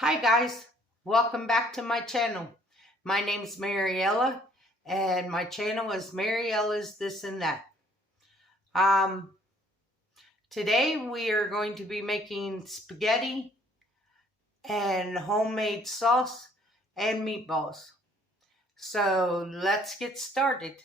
Hi guys, welcome back to my channel. My name's Mariella and my channel is Mariella's This and That. Um, Today we are going to be making spaghetti and homemade sauce and meatballs. So let's get started.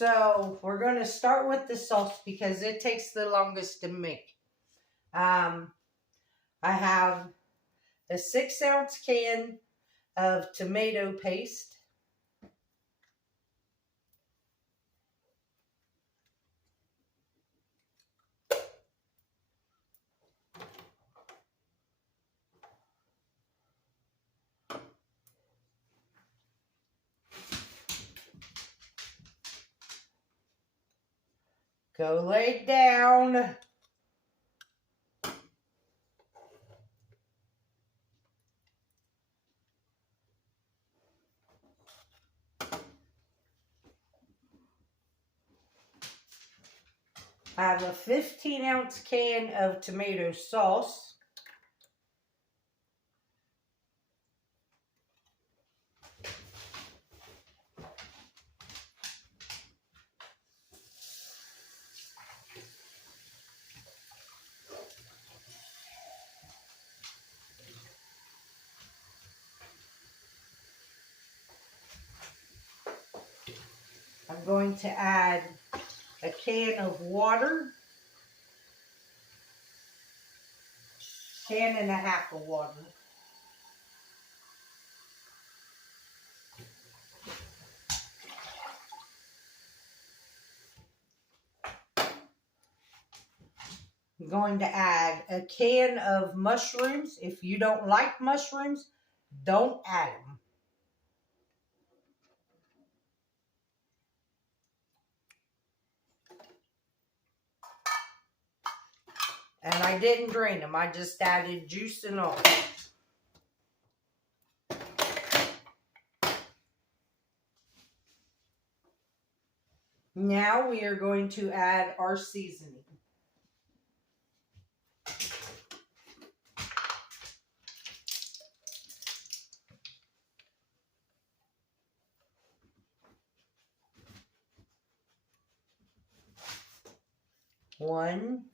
So we're going to start with the sauce because it takes the longest to make. I have a 6-ounce can of tomato paste. Go lay down. I have a 15-ounce can of tomato sauce. I'm going to add a can of water, can and a half of water. I'm going to add a can of mushrooms. If you don't like mushrooms, don't add them. And I didn't drain them. I just added juice and all. Now we are going to add our seasoning. One,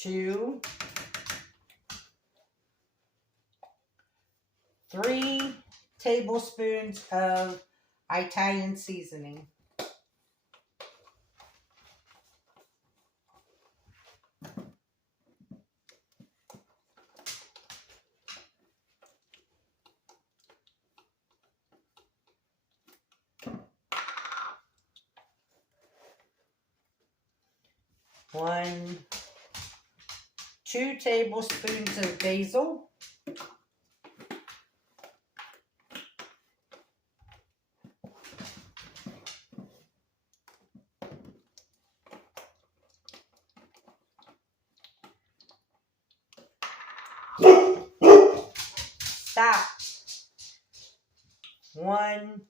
two, 3 tablespoons of Italian seasoning. One, 2 tablespoons of basil. Stop. 1,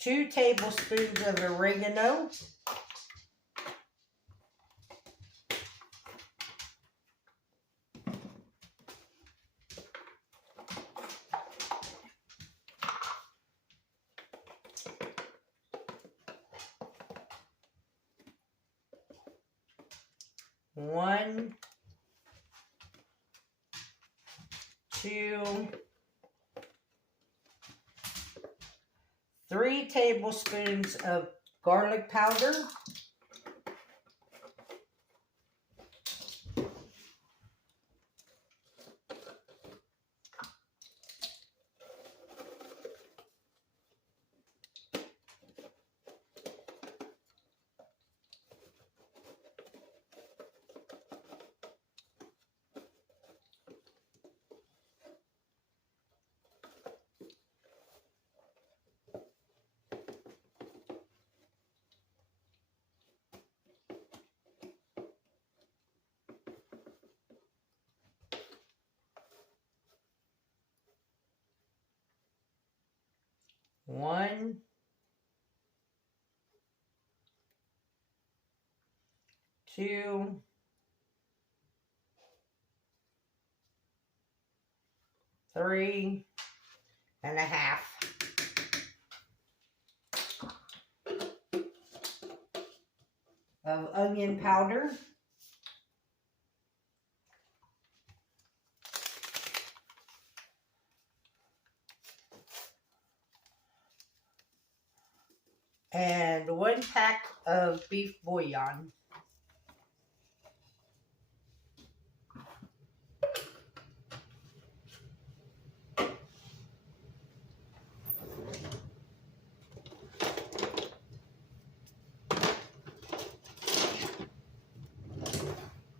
2 tablespoons of oregano. One, 2, 3 tablespoons of garlic powder. 2, 3 and a half. Of onion powder. And 1 pack of beef bouillon.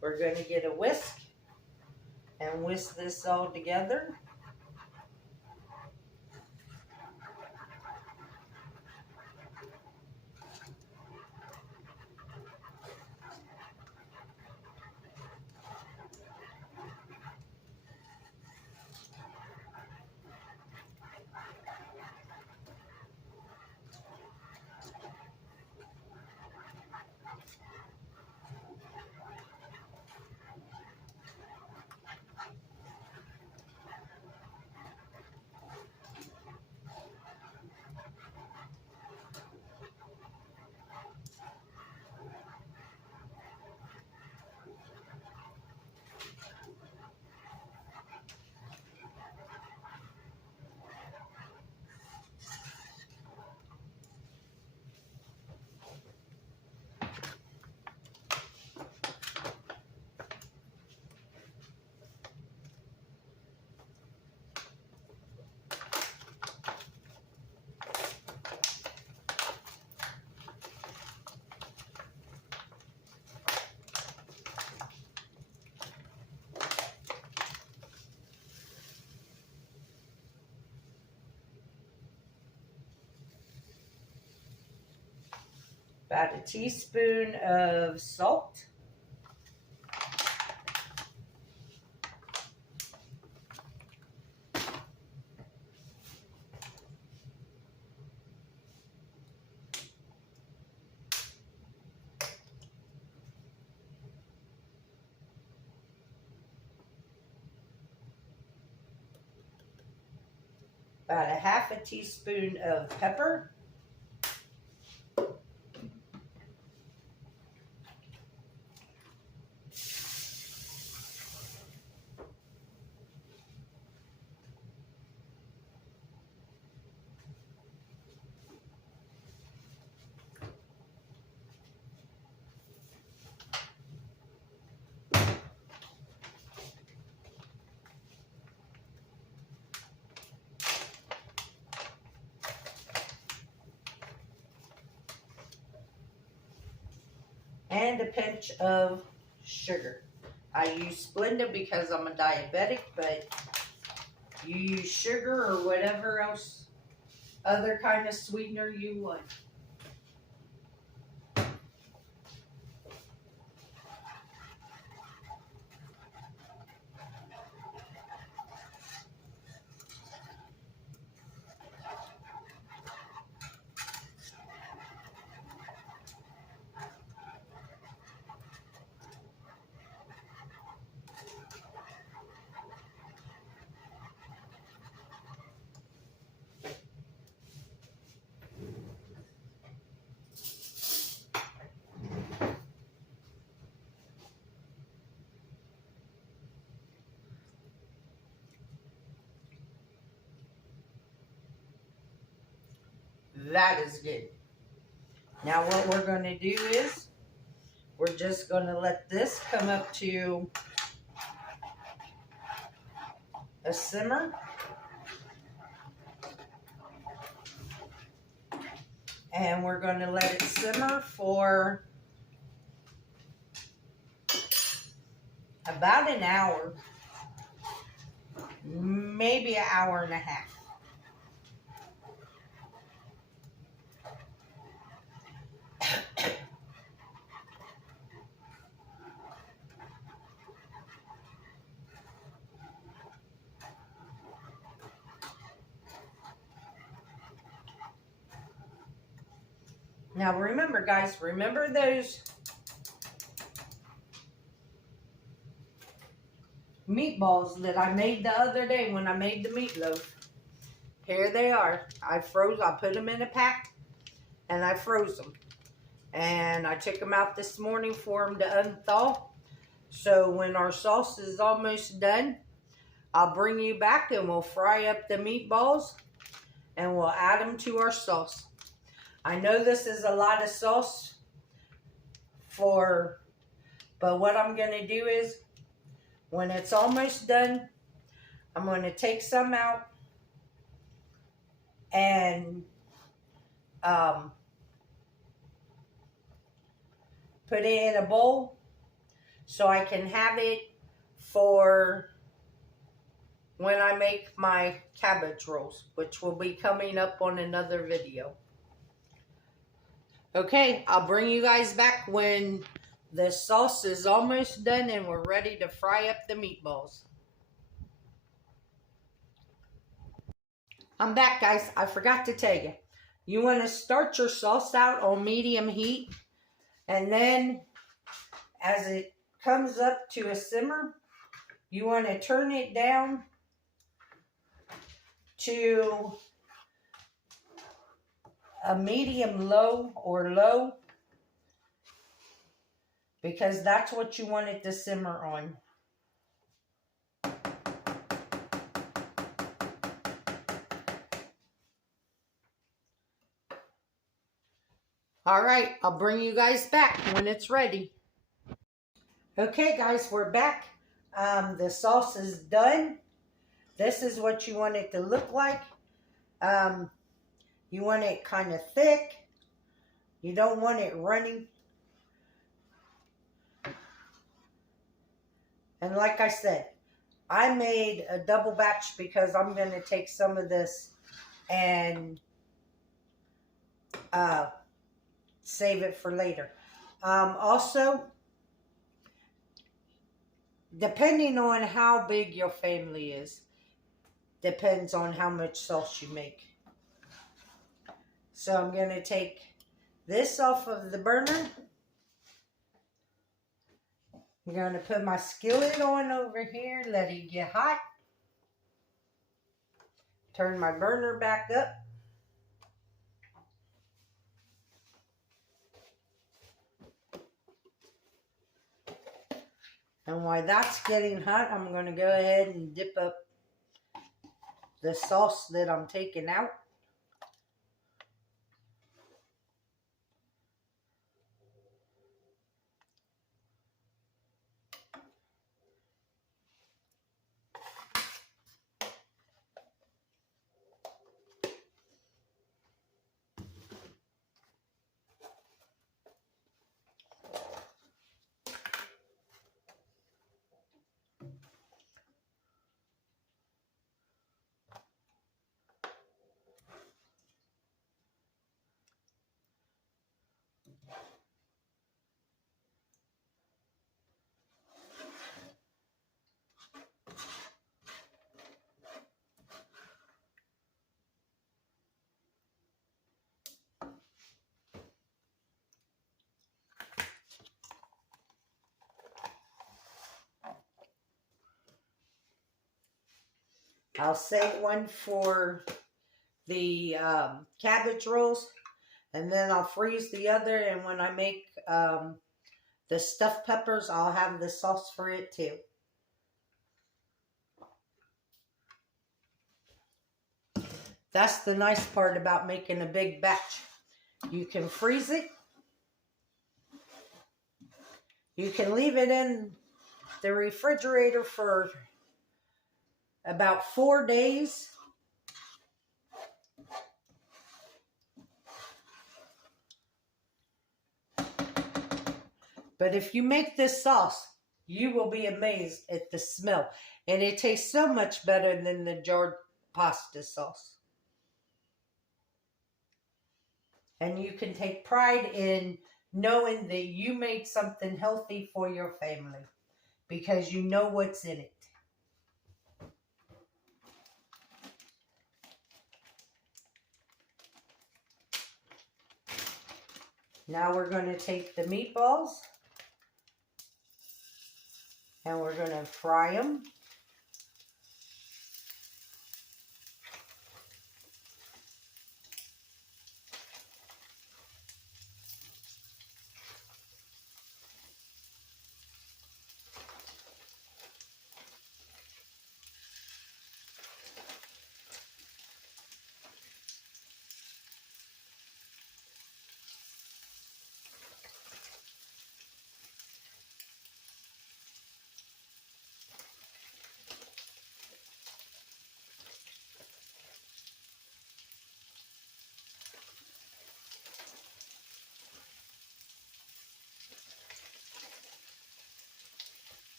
We're going to get a whisk and whisk this all together. About a teaspoon of salt. About a half a teaspoon of pepper. And a pinch of sugar. I use Splenda because I'm a diabetic, but you use sugar or whatever else, other kind of sweetener you want. That is good. Now what we're going to do is we're just going to let this come up to a simmer. And we're going to let it simmer for about an hour, maybe an hour and a half. Now remember, guys, remember those meatballs that I made the other day when I made the meatloaf. Here they are. I put them in a pack and I froze them. And I took them out this morning for them to unthaw. So when our sauce is almost done, I'll bring you back and we'll fry up the meatballs and we'll add them to our sauce. I know this is a lot of sauce but what I'm going to do is, when it's almost done, I'm going to take some out and put it in a bowl so I can have it for when I make my cabbage rolls, which will be coming up on another video. Okay, I'll bring you guys back when the sauce is almost done and we're ready to fry up the meatballs. I'm back, guys. I forgot to tell you. You want to start your sauce out on medium heat, and then as it comes up to a simmer, you want to turn it down to a medium low or low, because that's what you want it to simmer on. All right, I'll bring you guys back when it's ready. Okay, guys, we're back. The sauce is done. This is what you want it to look like. You want it kind of thick. You don't want it running. And like I said, I made a double batch because I'm going to take some of this and save it for later. Also, depending on how big your family is, depends on how much sauce you make. So I'm going to take this off of the burner. I'm going to put my skillet on over here, let it get hot. Turn my burner back up. And while that's getting hot, I'm going to go ahead and dip up the sauce that I'm taking out. I'll save one for the cabbage rolls, and then I'll freeze the other, and when I make the stuffed peppers, I'll have the sauce for it too. That's the nice part about making a big batch. You can freeze it. You can leave it in the refrigerator for about 4 days. But if you make this sauce, you will be amazed at the smell. And it tastes so much better than the jarred pasta sauce. And you can take pride in knowing that you made something healthy for your family, because you know what's in it. Now we're going to take the meatballs and we're going to fry them.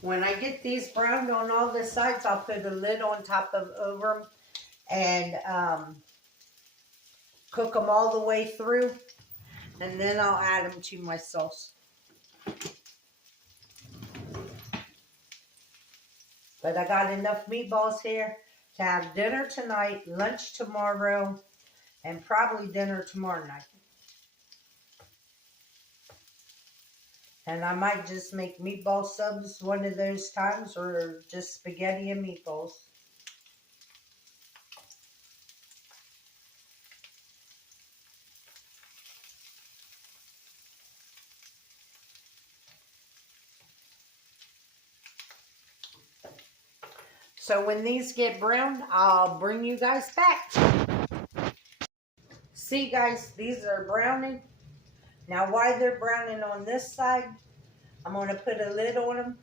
When I get these browned on all the sides, I'll put a lid on top of over them and cook them all the way through. And then I'll add them to my sauce. But I got enough meatballs here to have dinner tonight, lunch tomorrow, and probably dinner tomorrow night. And I might just make meatball subs one of those times, or just spaghetti and meatballs. So when these get brown, I'll bring you guys back. See guys, these are browning. Now while they're browning on this side, I'm going to put a lid on them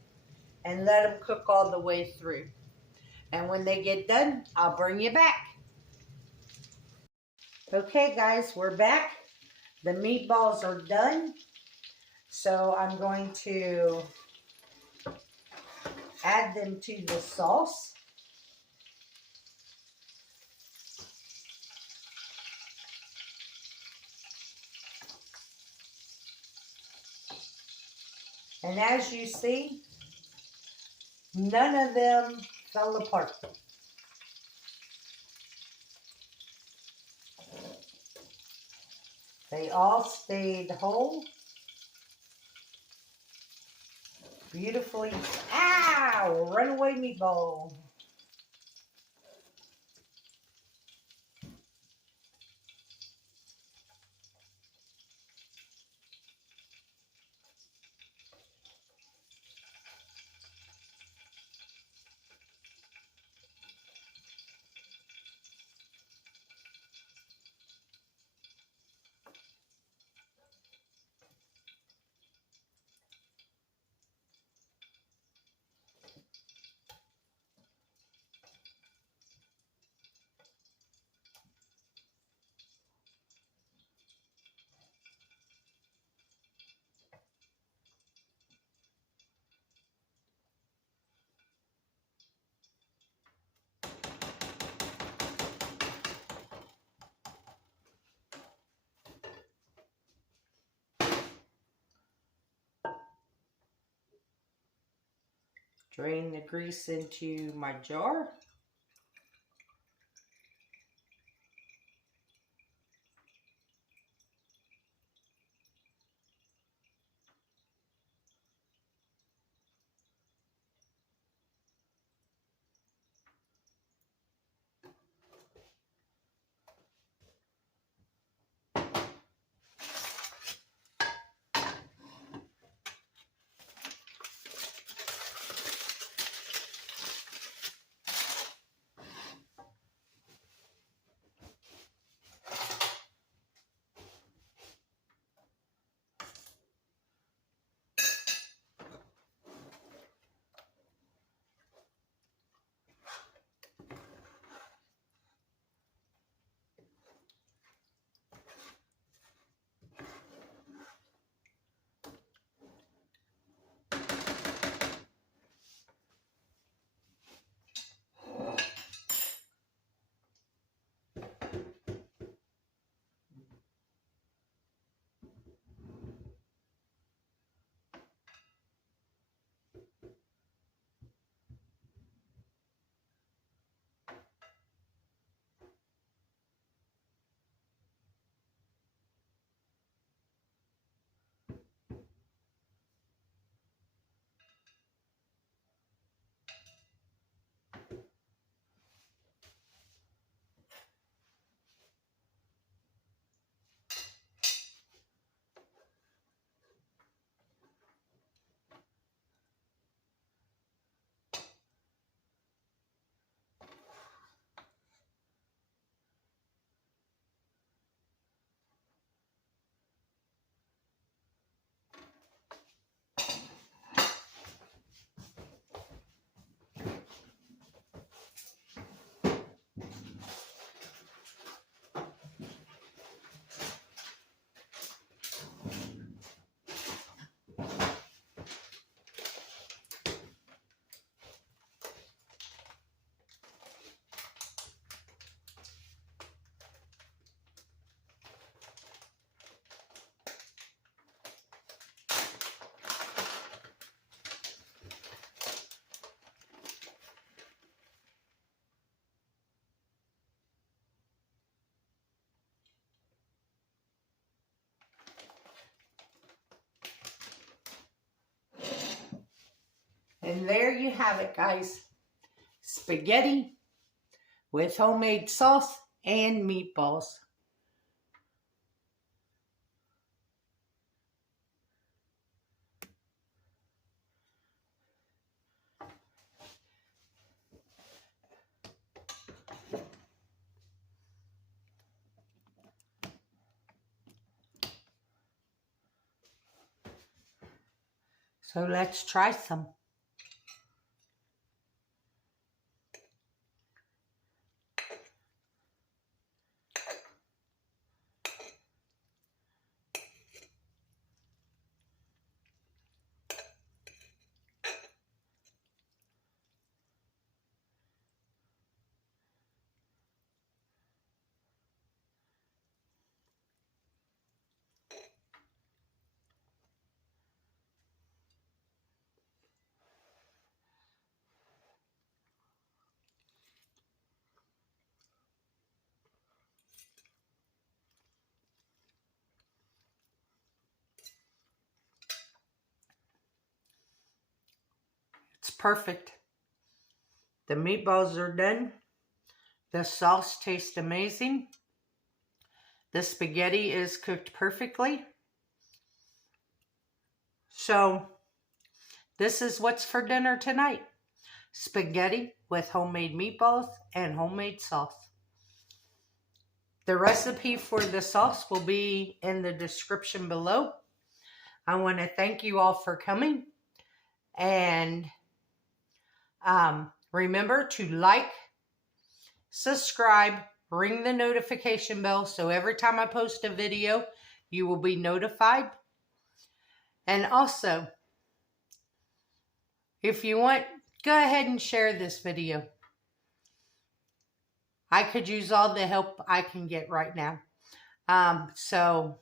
and let them cook all the way through. And when they get done, I'll bring you back. Okay guys, we're back. The meatballs are done. So I'm going to add them to the sauce. And as you see, none of them fell apart. They all stayed whole. Beautifully. Ow! Runaway meatball. Drain the grease into my jar. And there you have it, guys. Spaghetti with homemade sauce and meatballs. So let's try some. It's perfect. The meatballs are done. The sauce tastes amazing. The spaghetti is cooked perfectly. So this is what's for dinner tonight. Spaghetti with homemade meatballs and homemade sauce. The recipe for the sauce will be in the description below. I want to thank you all for coming. And remember to like, subscribe, ring the notification bell so every time I post a video, you will be notified. And also, if you want, go ahead and share this video. I could use all the help I can get right now. So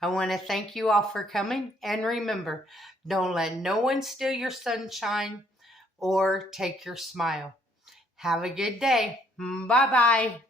I want to thank you all for coming. And remember, don't let no one steal your sunshine or take your smile. Have a good day. Bye-bye.